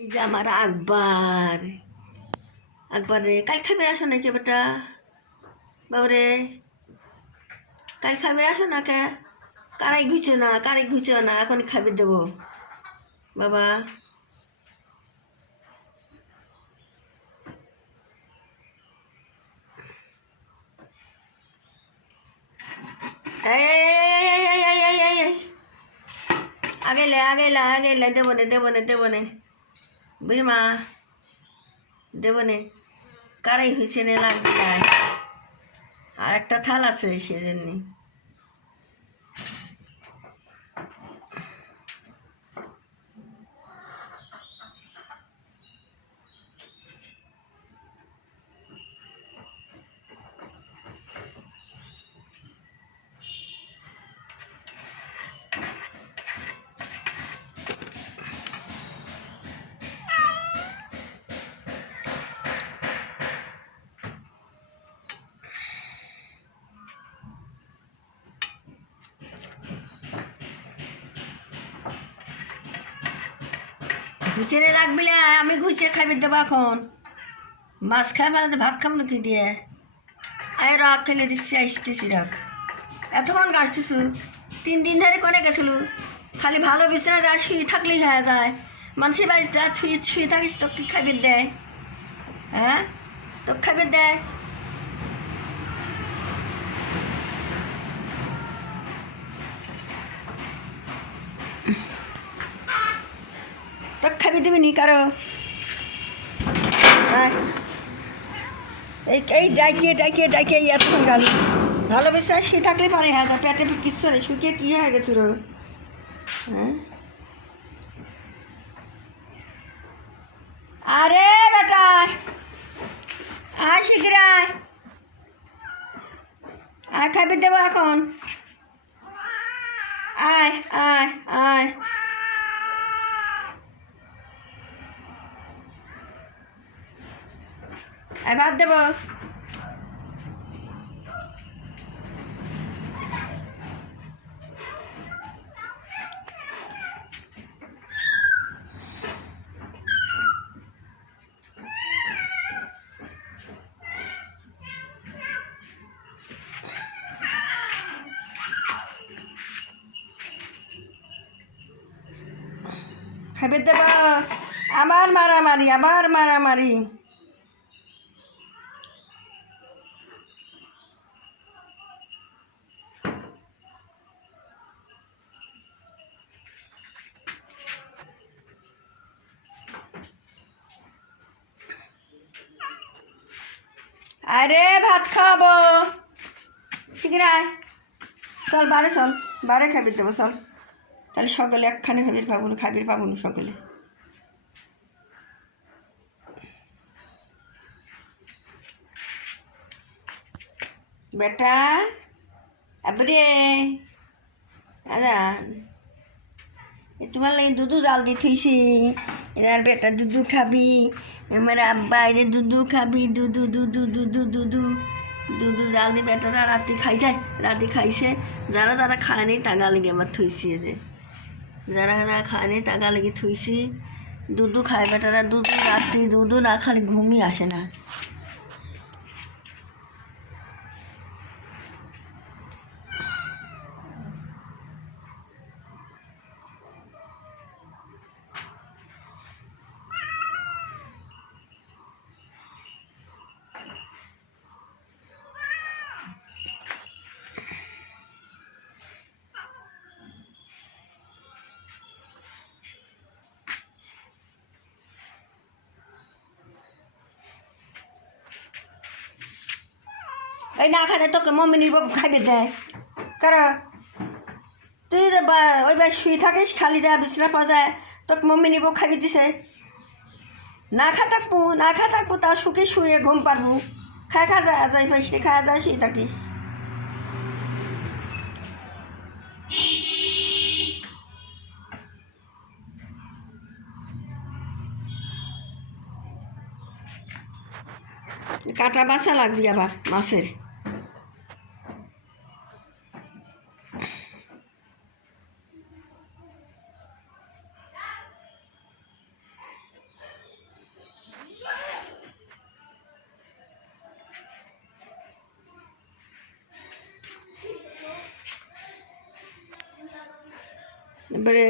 এই যে আমার আকবর আকবর রে কাল খাবে আসো না কে বেটা বাবরে কাল খাবে আসো না কে কারাই ঘুচো না এখন খাবে দেবো বাবা আগেলে দেবো নে বুঝিমা দেবো নে কারাই হয়েছে নে লাগবে আর একটা থাল আছে সেজন্য ঘুচেনে লাগবে আমি ঘুষে খাবি দেবো এখন মাছ খাই মানে ভাত খাবো কি দিয়ে আয় রাগ ফেলে দিচ্ছি আসতেছি রাগ এতক্ষণ আসতেছু 3 দিন ধরে কোনে গেছিল খালি ভালো বিছানা যায় শুয়ে থাকলেই হয়ে যায় মানুষের বাড়ি যা শুয়ে থাকিস তো কি খাবি দেয় হ্যাঁ তো খাবি দেয় তো খাবি দিবি নি কারো হ্যাঁ এই ডাকিয়ে এতক্ষণ গালি ভালো বিছানা শুয়ে থাকলে পারে হ্যাঁ পেটে কিচ্ছু নেই শুকিয়ে কী হয়ে গেছিল হ্যাঁ আরে বেটা আয় শিখির আয় খাবি দেবো এখন আয় আয় আয় আয় ভাত দেবো খাবে দেব আবার মারামারি আরে ভাত খাওয়াবো শিখিরায় চল বারে খাবি দেবো চল তাহলে সকালে একখানে খাবির পাবুন সকালে বেটা আবরে আদা তোমার লাগে দুধু জাল দিয়ে থুইছি এবার বেটা দুধু খাবি আমার আব্বা এর দুধু খাবি দুধু জাল দিয়ে বেটারা রাতে খাইছে যারা খায় নি তাগা লেগে আমার থুইছি যে যারা খায় নি তাগা লেগে থুইছি দুধু খায় বেটারা দুধু না খালি ঘুমই আসে না এই না খাতে তোকে মম্মি নিব খাইবে দেয় কারণ তুই ওই ভাই শুয়ে থাকিস খালি যা বিছনা পাওয়া যায় তোকে মম্মি নিব খাইবে দিছে না খা থাকবো তা শুয়ে ঘুম পারবো খা যাই পাইস খাওয়া যায় শুয়ে থাকিস কাটা বাছা লাগবি আবার মাছের এবারে